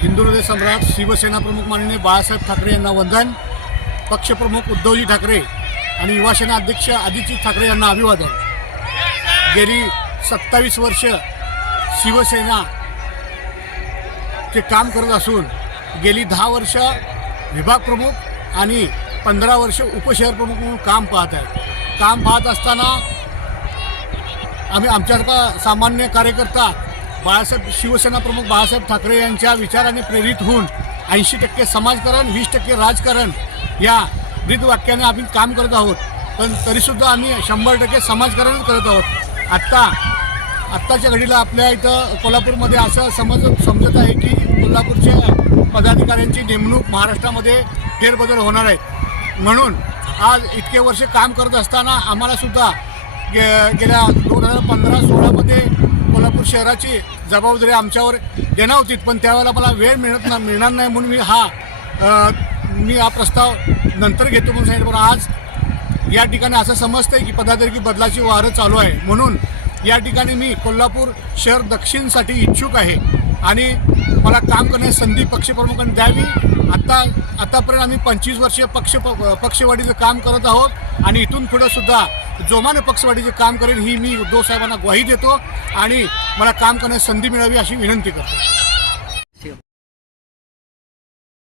हिंदू हृदय सम्राट शिवसेना प्रमुख माननीय बाळासाहेब ठाकरे यांना वंदन. पक्षप्रमुख उद्धवजी ठाकरे आणि युवासेना अध्यक्ष आदित्य ठाकरे यांना अभिवादन. गेली सत्तावीस वर्ष शिवसेना चे काम करत असून गेली दहा वर्ष विभाग प्रमुख आणि पंधरा वर्ष उपशहर प्रमुख म्हणून काम पाहत आहेत. काम पाहत असताना आम्ही आमच्यासारखा सामान्य कार्यकर्ता बाळासाहेब शिवसेना प्रमुख बाळासाहेब ठाकरे यांच्या विचाराने प्रेरित होऊन ऐंशी टक्के समाजकारण वीस टक्के राजकारण या ब्रीदवाक्याने आम्ही काम करत आहोत. पण तरीसुद्धा आम्ही शंभर टक्के समाजकारणच करत आहोत. आत्ता आत्ताच्या घडीला आपल्या इथं कोल्हापूरमध्ये असं समज समजत आहे की कोल्हापूरच्या पदाधिकाऱ्यांची नेमणूक महाराष्ट्रामध्ये फेरबदल होणार आहे. म्हणून आज इतके वर्ष काम करत असताना आम्हालासुद्धा गे गेल्या दोन हजार पंधरा सोळामध्ये कोल्हापूर शहराची जबाबदारी आमच्यावर देणार होती पण त्यावेळेला मला वेळ मिळत ना मिळणार नाही म्हणून मी हा मी हा प्रस्ताव नंतर घेतो म्हणून सांगितलं. पण आज या ठिकाणी असं समजतंय की पदाधिकारी बदलाची वारं चालू आहे म्हणून या ठिकाणी मी कोल्हापूर शहर दक्षिणसाठी इच्छुक आहे आणि मला काम करण्याची संधी पक्षप्रमुखांनी द्यावी. आत्ता आतापर्यंत आम्ही पंचवीस वर्षीय पक्ष पक्षवाढीचं काम करत आहोत आणि इथून पुढं सुद्धा जोमाने पक्षवाढीचे काम करेन ही मी उद्धव साहेबांना ग्वाही देतो आणि मला काम करण्याची संधी मिळावी अशी विनंती करतो.